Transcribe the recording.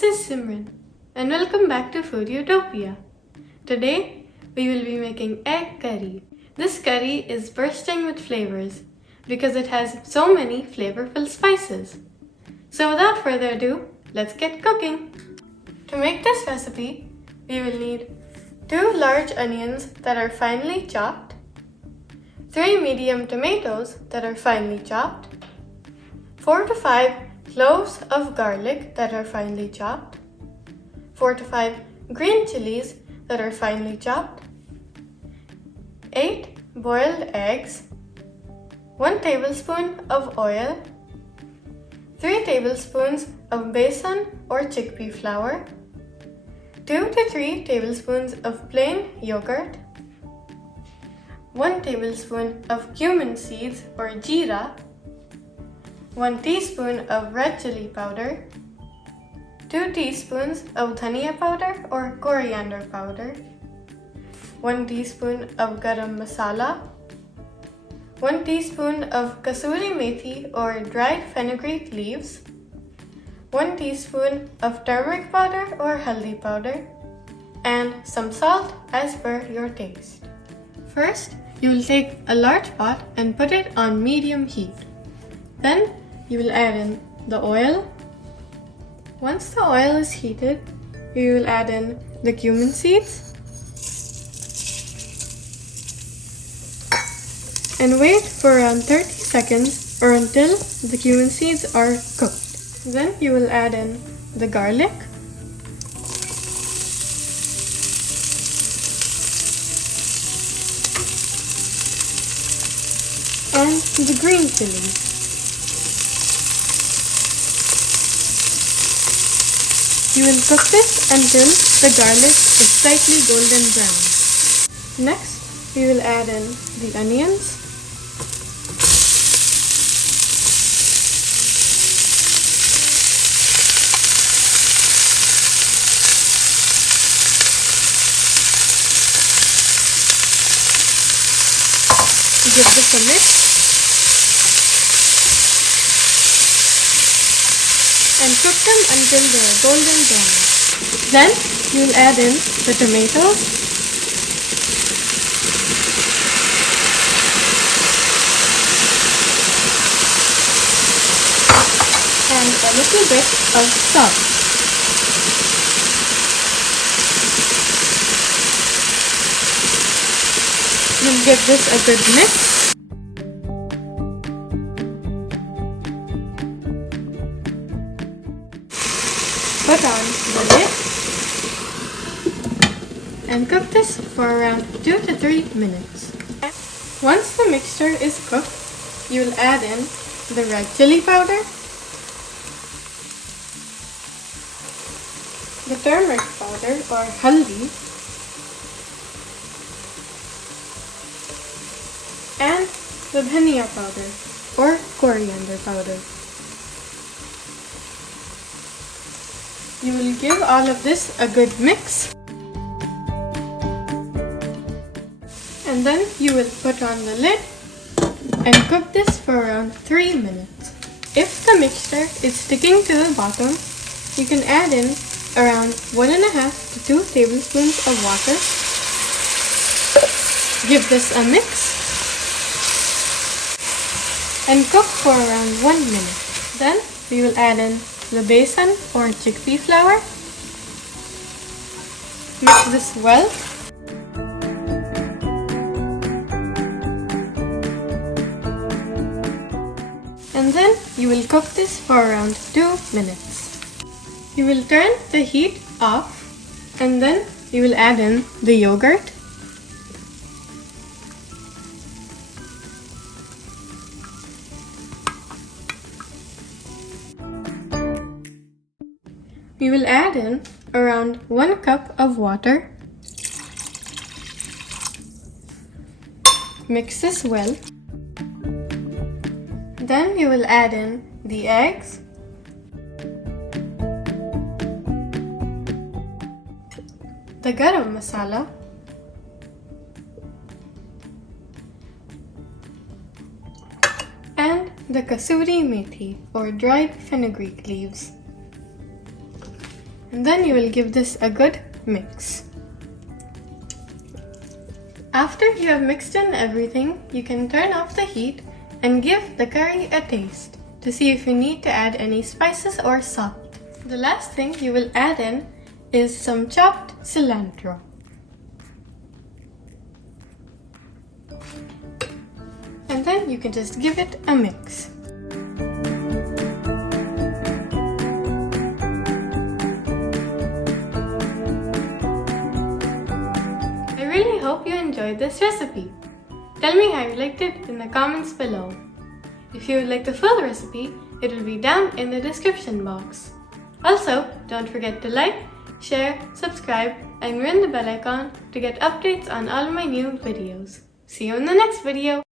this is Simran and welcome back to Food Utopia. Today we will be making egg curry. This curry is bursting with flavors because it has so many flavorful spices. So without further ado, let's get cooking. To make this recipe, we will need 2 large onions that are finely chopped, 3 medium tomatoes that are finely chopped, 4 to 5 cloves of garlic that are finely chopped, 4 to 5 green chilies that are finely chopped, 8 boiled eggs, 1 tablespoon of oil, 3 tablespoons of besan or chickpea flour, 2 to 3 tablespoons of plain yogurt, 1 tablespoon of cumin seeds or jeera, 1 teaspoon of red chili powder, 2 teaspoons of dhania powder or coriander powder, 1 teaspoon of garam masala, 1 teaspoon of kasuri methi or dried fenugreek leaves, 1 teaspoon of turmeric powder or haldi powder, and some salt as per your taste. First, you will take a large pot and put it on medium heat. Then, you will add in the oil. Once the oil is heated, you will add in the cumin seeds and wait for around 30 seconds or until the cumin seeds are cooked. Then you will add in the garlic, and the green chilies. You will cook this until the garlic is slightly golden brown. Next, we will add in the onions, give this a mix, and cook them until they are golden brown. Then you will add in the tomatoes, and a little bit of salt. You'll give this a good mix. Put on the lid and cook this for around 2 to 3 minutes. Once the mixture is cooked, you will add in the red chili powder, the turmeric powder or haldi, and the dhania powder or coriander powder. You will give all of this a good mix, and then you will put on the lid and cook this for around 3 minutes. If the mixture is sticking to the bottom, you can add in around 1.5 to 2 tablespoons of water. Give this a mix and cook for around 1 minute. Then we will add in the besan or chickpea flour. Mix this well. And then you will cook this for around 2 minutes. You will turn the heat off and then you will add in the yogurt, we will add in around 1 cup of water. Mix this well. Then you will add in the eggs, the garam masala, and the kasuri methi or dried fenugreek leaves. And then you will give this a good mix. After you have mixed in everything, you can turn off the heat and give the curry a taste to see if you need to add any spices or salt. The last thing you will add in is some chopped cilantro. And then you can just give it a mix. I really hope you enjoyed this recipe. Tell me how you liked it in the comments below. If you would like the full recipe, it will be down in the description box. Also, don't forget to like, share, subscribe, and ring the bell icon to get updates on all my new videos. See you in the next video!